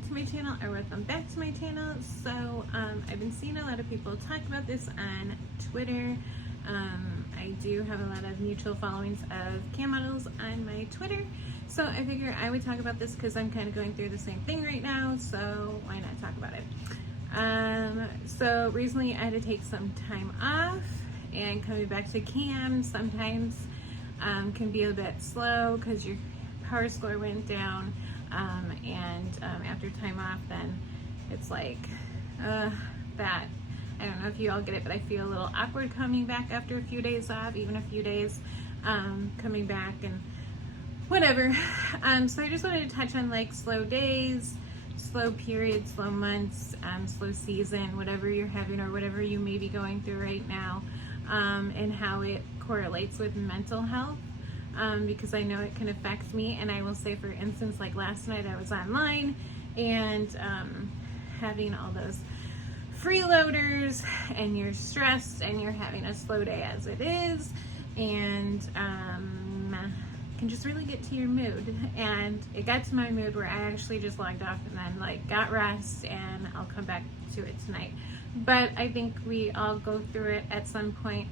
welcome to my channel, or welcome back to my channel. So I've been seeing a lot of people talk about this on Twitter. I do have a lot of mutual followings of cam models on my Twitter, so I figured I would talk about this because I'm kind of going through the same thing right now, so why not talk about it. So recently I had to take some time off, and coming back to cam sometimes can be a bit slow because your power score went down, and after time off, then it's like that. I don't know if you all get it, but I feel a little awkward coming back after a few days off, even a few days coming back and whatever. So I just wanted to touch on like slow days, slow periods, slow months, slow season, whatever you're having or whatever you may be going through right now, and how it correlates with mental health. Because I know it can affect me. And I will say, for instance, like last night I was online and having all those freeloaders, and you're stressed and you're having a slow day as it is, and can just really get to your mood. And it got to my mood where I actually just logged off and then like got rest, and I'll come back to it tonight. But I think we all go through it at some point,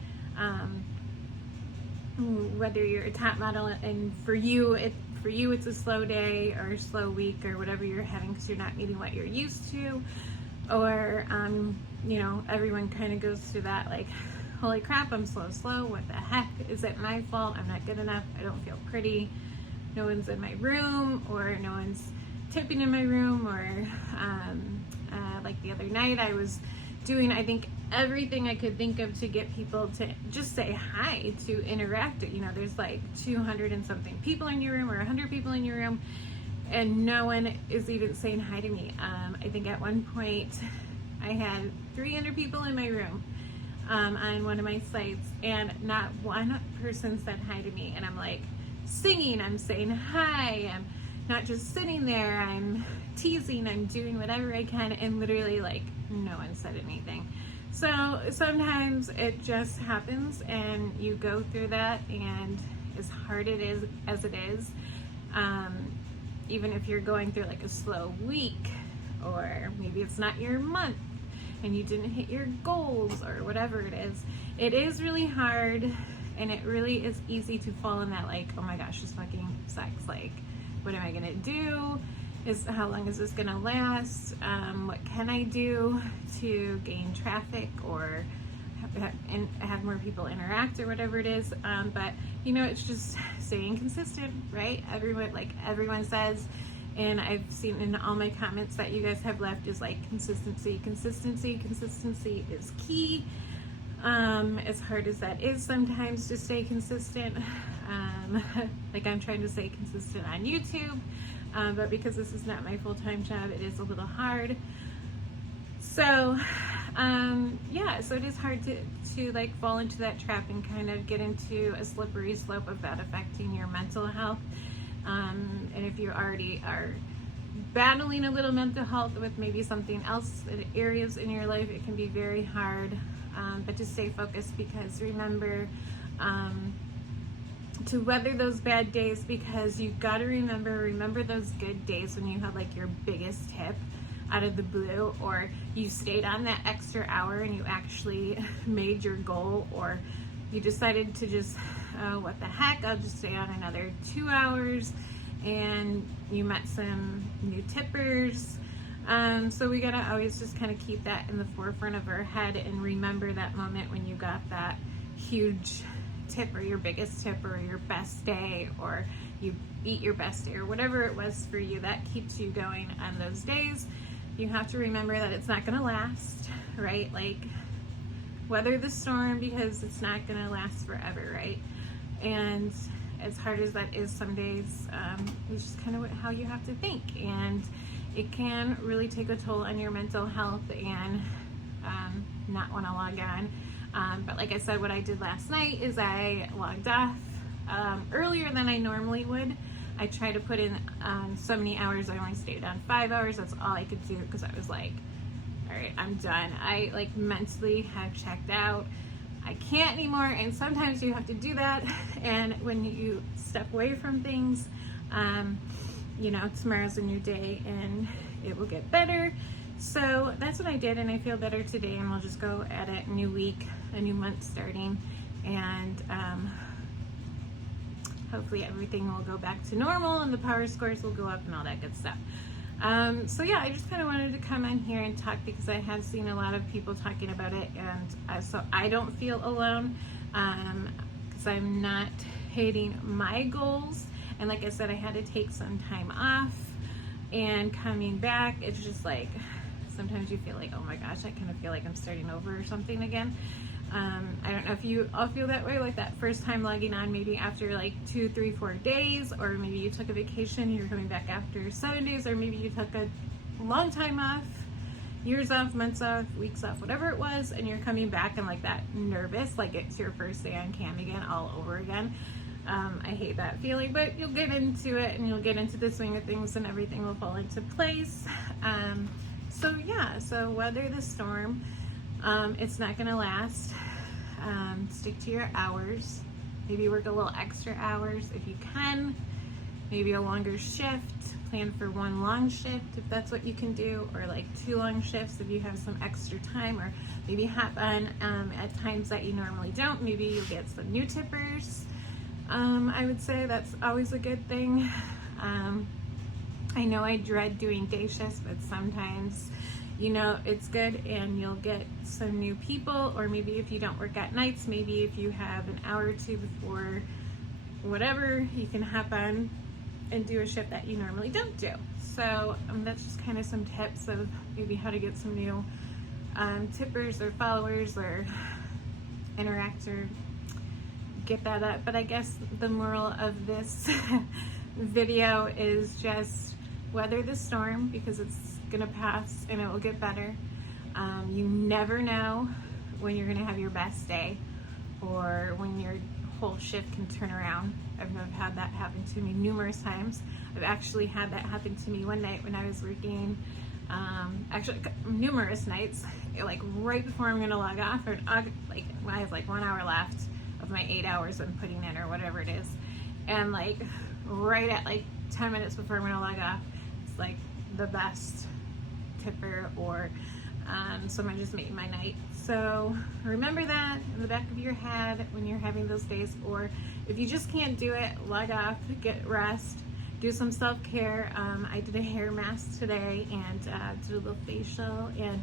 whether you're a top model and for you it's a slow day or a slow week or whatever you're having because you're not meeting what you're used to, or you know, everyone kind of goes through that, like, holy crap, I'm slow, what the heck, is it my fault, I'm not good enough, I don't feel pretty, no one's in my room, or no one's tipping in my room, or like the other night I was doing, I think, everything I could think of to get people to just say hi, to interact. You know, there's like 200 and something people in your room or 100 people in your room, and no one is even saying hi to me. I think at one point I had 300 people in my room on one of my sites, and not one person said hi to me. And I'm like singing, I'm saying hi, I'm not just sitting there, I'm teasing, I'm doing whatever I can, and literally like no one said anything. So sometimes it just happens, and you go through that, and as hard as it is, even if you're going through like a slow week, or maybe it's not your month and you didn't hit your goals or whatever it is really hard, and it really is easy to fall in that like, oh my gosh, this fucking sucks, like what am I gonna do? How long is this gonna last? What can I do to gain traffic or have more people interact or whatever it is? But you know, it's just staying consistent, right? Everyone says, and I've seen in all my comments that you guys have left, is like consistency is key. As hard as that is sometimes to stay consistent, like I'm trying to stay consistent on YouTube, but because this is not my full-time job, it is a little hard. So yeah, so it is hard to like fall into that trap and kind of get into a slippery slope of that affecting your mental health. And if you already are battling a little mental health with maybe something else, areas in your life, it can be very hard. But to stay focused, because remember to weather those bad days, because you've got to remember those good days when you had like your biggest tip out of the blue, or you stayed on that extra hour and you actually made your goal, or you decided to just, what the heck, I'll just stay on another 2 hours, and you met some new tippers. So we gotta always just kind of keep that in the forefront of our head and remember that moment when you got that huge tip, or your biggest tip, or your best day, or you beat your best day, or whatever it was for you that keeps you going on those days. You have to remember that it's not gonna last, right? Like, weather the storm, because it's not gonna last forever, right? And as hard as that is some days, it's just kind of how you have to think, and it can really take a toll on your mental health and not want to log on. But like I said, what I did last night is I logged off earlier than I normally would. I tried to put in so many hours. I only stayed on 5 hours. That's all I could do, because I was like, all right, I'm done. I like mentally have checked out. I can't anymore. And sometimes you have to do that. And when you step away from things, you know, tomorrow's a new day, and it will get better. So that's what I did, and I feel better today, and we'll just go at it. New week, a new month starting, and hopefully everything will go back to normal and the power scores will go up and all that good stuff. So yeah, I just kind of wanted to come in here and talk because I have seen a lot of people talking about it, and so I don't feel alone, because I'm not hitting my goals. And like I said, I had to take some time off, and coming back, it's just like, sometimes you feel like, oh my gosh, I kind of feel like I'm starting over or something again. I don't know if you all feel that way, like that first time logging on, maybe after like 2, 3, 4 days, or maybe you took a vacation, you're coming back after 7 days, or maybe you took a long time off, years off, months off, weeks off, whatever it was, and you're coming back and like that nervous, like it's your first day on cam again, all over again. I hate that feeling, but you'll get into it and you'll get into the swing of things and everything will fall into place. So yeah, so weather the storm. It's not gonna last. Stick to your hours. Maybe work a little extra hours if you can. Maybe a longer shift. Plan for 1 long shift if that's what you can do, or like 2 long shifts if you have some extra time, or maybe hop on at times that you normally don't. Maybe you'll get some new tippers. I would say that's always a good thing. I know I dread doing day shifts, but sometimes, you know, it's good and you'll get some new people. Or maybe if you don't work at nights, maybe if you have an hour or 2 before whatever, you can hop on and do a shift that you normally don't do. So that's just kind of some tips of maybe how to get some new tippers or followers or interact or get that up. But I guess the moral of this video is just weather the storm, because it's gonna pass and it will get better. You never know when you're gonna have your best day, or when your whole shift can turn around. I've had that happen to me numerous times. I've actually had that happen to me one night when I was working, actually numerous nights, like right before I'm gonna log off, or like when I have like 1 hour left of my 8 hours I'm putting in, or whatever it is, and like right at like 10 minutes before I'm gonna log off, it's like the best tipper, or someone just made my night. So remember that in the back of your head when you're having those days, or if you just can't do it, log off, get rest, do some self-care. I did a hair mask today and did a little facial, and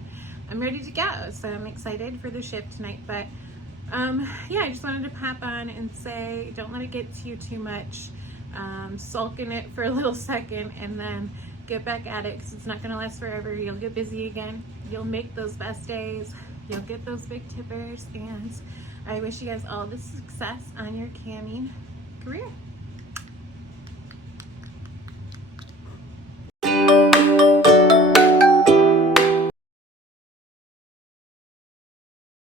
I'm ready to go. So I'm excited for the shift tonight. But yeah, I just wanted to pop on and say, don't let it get to you too much. Sulk in it for a little second and then get back at it, because it's not going to last forever. You'll get busy again. You'll make those best days. You'll get those big tippers, and I wish you guys all the success on your camming career.